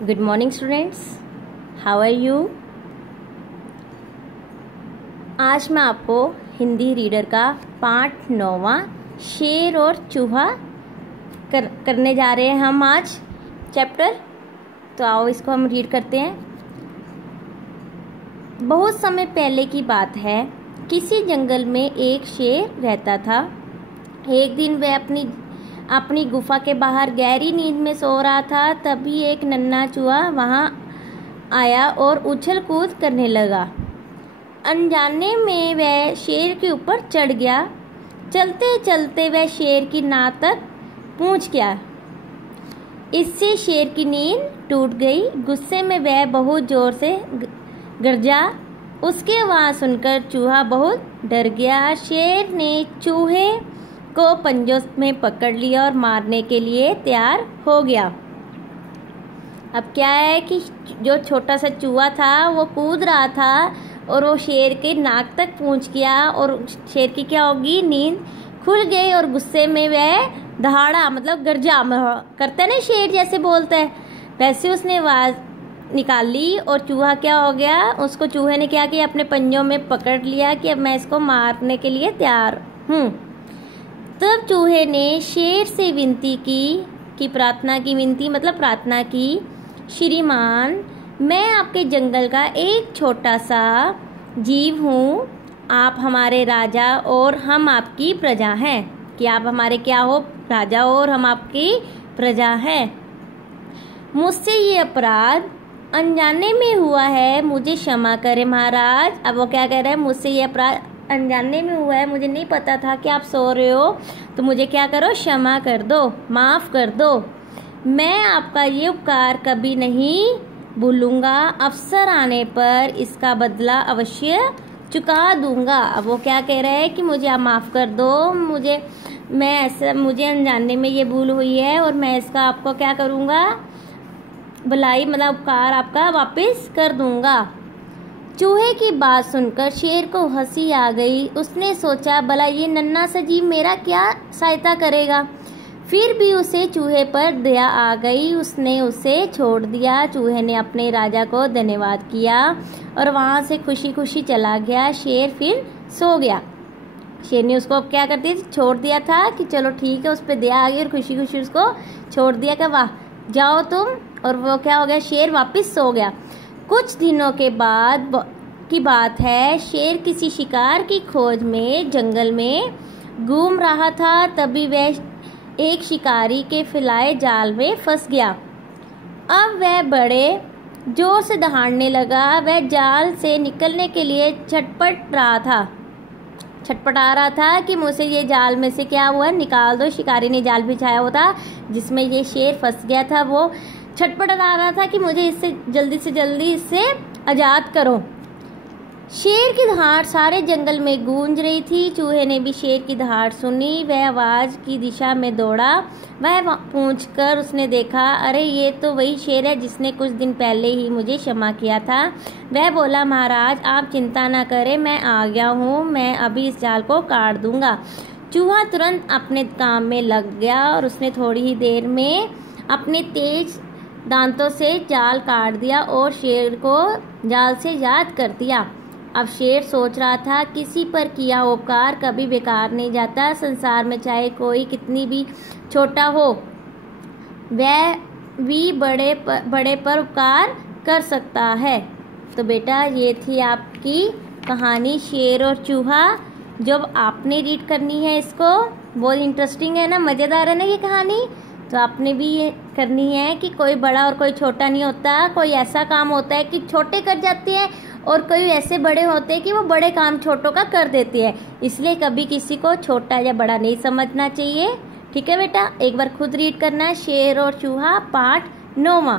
Good morning students, how are you. आज मैं आपको हिंदी रीडर का पार्ट 9वां शेर और चूहा करने जा रहे हैं हम आज चैप्टर। तो आओ इसको हम रीड करते हैं। बहुत समय पहले की बात है, किसी जंगल में एक शेर रहता था। एक दिन वह अपनी गुफा के बाहर गहरी नींद में सो रहा था। तभी एक नन्हा चूहा वहां आया और उछल कूद करने लगा। अनजाने में वह शेर के ऊपर चढ़ गया। चलते चलते वह शेर की नाक तक पहुंच गया। इससे शेर की नींद टूट गई। गुस्से में वह बहुत जोर से गरजा। उसके आवाज सुनकर चूहा बहुत डर गया। शेर ने चूहे को पंजों में पकड़ लिया और मारने के लिए तैयार हो गया। अब क्या है कि जो छोटा सा चूहा था वो कूद रहा था और वो शेर के नाक तक पहुंच गया और शेर की क्या होगी, नींद खुल गई। और गुस्से में वह दहाड़ा, मतलब गरजा करते ना शेर जैसे बोलता है, वैसे उसने आवाज निकाल ली। और चूहा क्या हो गया, उसको चूहे ने क्या किया, अपने पंजों में पकड़ लिया कि अब मैं इसको मारने के लिए तैयार हूँ। तब चूहे ने शेर से विनती की प्रार्थना की, विनती मतलब प्रार्थना की, श्रीमान मैं आपके जंगल का एक छोटा सा जीव हूँ। आप हमारे राजा और हम आपकी प्रजा हैं। कि आप हमारे क्या हो, राजा और हम आपकी प्रजा हैं। मुझसे ये अपराध अनजाने में हुआ है, मुझे क्षमा करें महाराज। अब वो क्या कह रहे हैं, मुझसे ये अपराध अनजाने में हुआ है, मुझे नहीं पता था कि आप सो रहे हो, तो मुझे क्या करो, क्षमा कर दो, माफ कर दो। मैं आपका ये उपकार कभी नहीं भूलूंगा। अवसर आने पर इसका बदला अवश्य चुका दूंगा। अब वो क्या कह रहे हैं कि मुझे आप माफ कर दो, मुझे अनजाने में ये भूल हुई है और मैं इसका आपको क्या करूंगा, भलाई मतलब उपकार आपका वापस कर दूंगा। चूहे की बात सुनकर शेर को हंसी आ गई। उसने सोचा, भला ये नन्हा सा जीव मेरा क्या सहायता करेगा। फिर भी उसे चूहे पर दया आ गई। उसने उसे छोड़ दिया। चूहे ने अपने राजा को धन्यवाद किया और वहां से खुशी खुशी चला गया। शेर फिर सो गया। शेर ने उसको क्या कर दिया, छोड़ दिया था कि चलो ठीक है, उस पर दया आ गई और खुशी खुशी उसको छोड़ दिया कि वाह जाओ तुम। और वो क्या हो गया, शेर वापस सो गया। कुछ दिनों के बाद की बात है, शेर किसी शिकार की खोज में जंगल में घूम रहा था। तभी वह एक शिकारी के फैलाए जाल में फंस गया। अब वह बड़े जोर से दहाड़ने लगा। वह जाल से निकलने के लिए छटपटा रहा था कि मुझसे ये जाल में से क्या हुआ, निकाल दो। शिकारी ने जाल बिछाया हुआ था जिसमें ये शेर फंस गया था। वो छटपटा रहा था कि मुझे इससे जल्दी इससे आज़ाद करो। शेर की दहाड़ सारे जंगल में गूंज रही थी। चूहे ने भी शेर की दहाड़ सुनी। वह आवाज़ की दिशा में दौड़ा। वह पहुंचकर उसने देखा, अरे ये तो वही शेर है जिसने कुछ दिन पहले ही मुझे क्षमा किया था। वह बोला, महाराज आप चिंता ना करें, मैं आ गया हूँ, मैं अभी इस जाल को काट दूंगा। चूहा तुरंत अपने काम में लग गया और उसने थोड़ी ही देर में अपने तेज दांतों से जाल काट दिया और शेर को जाल से आज़ाद कर दिया। अब शेर सोच रहा था, किसी पर किया उपकार कभी बेकार नहीं जाता। संसार में चाहे कोई कितनी भी छोटा हो, वह भी बड़े पर उपकार कर सकता है। तो बेटा ये थी आपकी कहानी शेर और चूहा। जब आपने रीड करनी है इसको, बहुत इंटरेस्टिंग है ना, मज़ेदार है ना ये कहानी। तो आपने भी ये करनी है कि कोई बड़ा और कोई छोटा नहीं होता। कोई ऐसा काम होता है कि छोटे कर जाते हैं और कोई ऐसे बड़े होते हैं कि वो बड़े काम छोटों का कर देते हैं। इसलिए कभी किसी को छोटा या बड़ा नहीं समझना चाहिए। ठीक है बेटा, एक बार खुद रीड करना है शेर और चूहा पार्ट 9वां।